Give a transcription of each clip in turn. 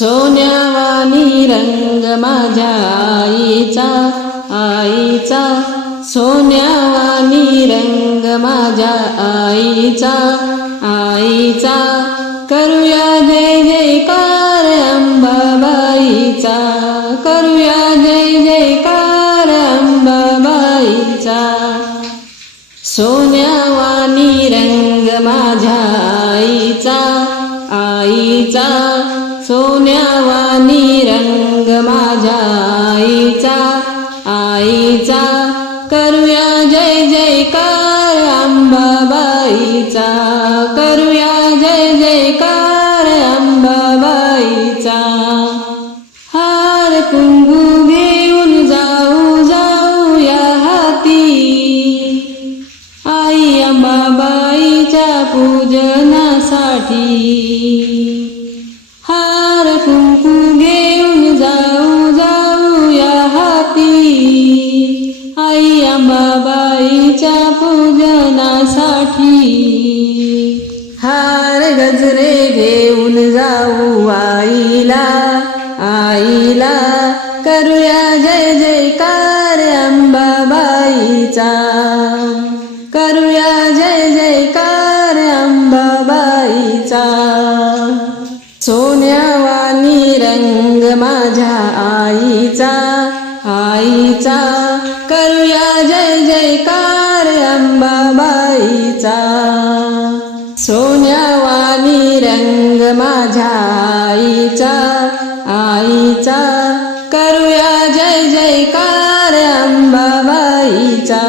सोन्यावानी रंग माझ्या आईचा आईचा. सोन्यावानी रंग माझ्या आईचा आईचा. करूया जय जयकार अंबाबाईचा करूया जय जयकार अंबाबाईचा. सोन्यावानी रंग माझ्या आईचा आईचा. आईचा आईचा. करूया जय जयकार अंबाबाईचा करूया जय जयकार अंबाबाईचा हार कुंकू घेऊन जाऊ जाऊया हाती. आई अंबाबाईच्या पूजनासाठी. हार कुंकू हार गजरे घेऊन जाऊ आईला आईला. करूया जय जयकार अंबाबाईचा. करूया जय जयकार अंबाबाईचा. सोन्यावानी रंग माझ्या आईचा आईचा. करूया जय जयकार अंबाबाईचा. सोन्यावानी रंग माझ्या आईचा आईचा. करूया जय जयकार अंबाबाईचा.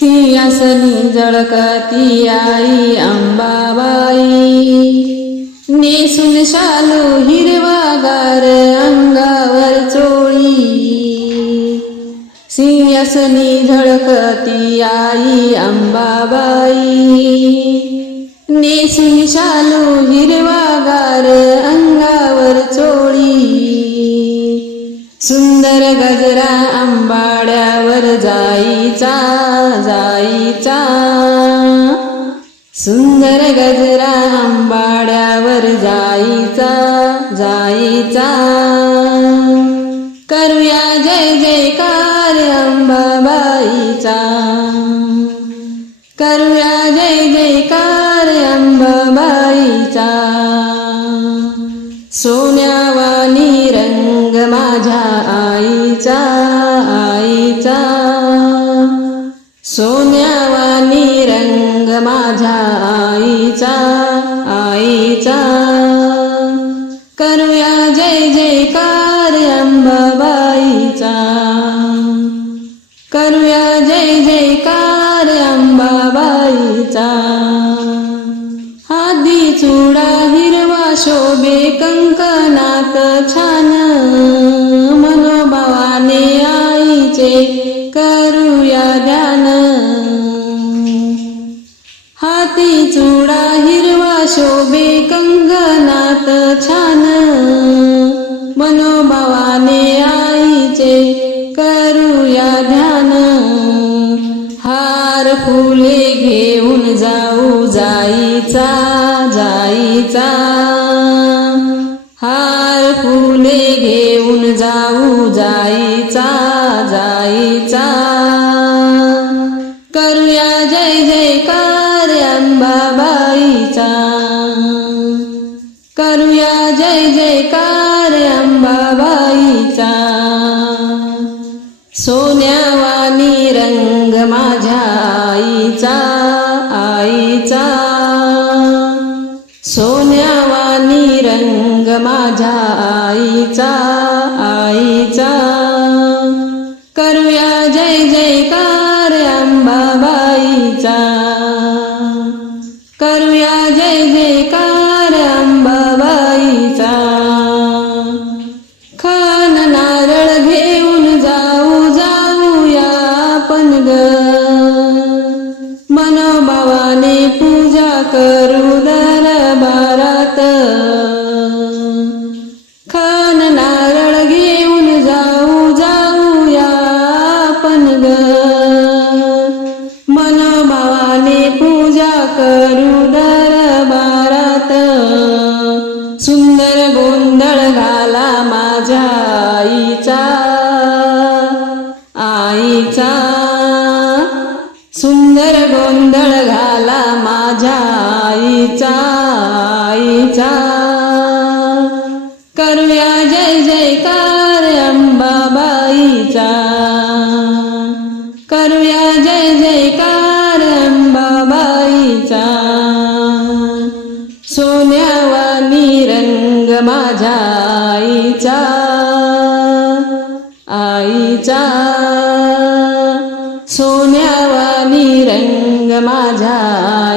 ती असली जळकती आई अंबाबाई. नेसून शालू हिरवागार अंगावर चोळी. सिंहसनी झळकती आई अंबाबाई. नेसून शालू हिरवागार अंगावर चोळी. सुंदर गजरा आंबाड्यावर जाईचा जाईचा. सुंदर गजरा आंबाड्यावर जाईचा जाईचा. करूया जय जयकार अंबाबाईचा. करूया सोन्यावानी रंग माझ्या आईचा आईचा. सोन्यावानी रंग माझ्या आईचा आईचा. ते करूया ध्यान हाती चुडा हिरवा शोभे कंगनात छान. मनोभावाने आईचे करूया ध्यान हार फुले घेऊन जाऊ जाईचा जाईचा. फुले घेऊन जाऊ जाईचा जाईचा. करूया जय जय अंबाबाईचा. करूया जय जय अंबाबाईचा. सोन्यावानी रंग माझ्या आईचा आईचा. करुणार बारात खान नारळ घेऊन जाऊ जाऊया आपण ग मनोभावाने पूजा करू दर बारात सुंदर गोंधळ घाला माझ्या आईचा आईचा सुंदर गोंधळ घाला माझ्या आईचा आईचा. करूया जय जयकार अंबाबाईचा. करूया जय जयकार अंबाबाईचा. सोन्यावानी रंग माझ्या आईचा आईचा. रंग माझ्या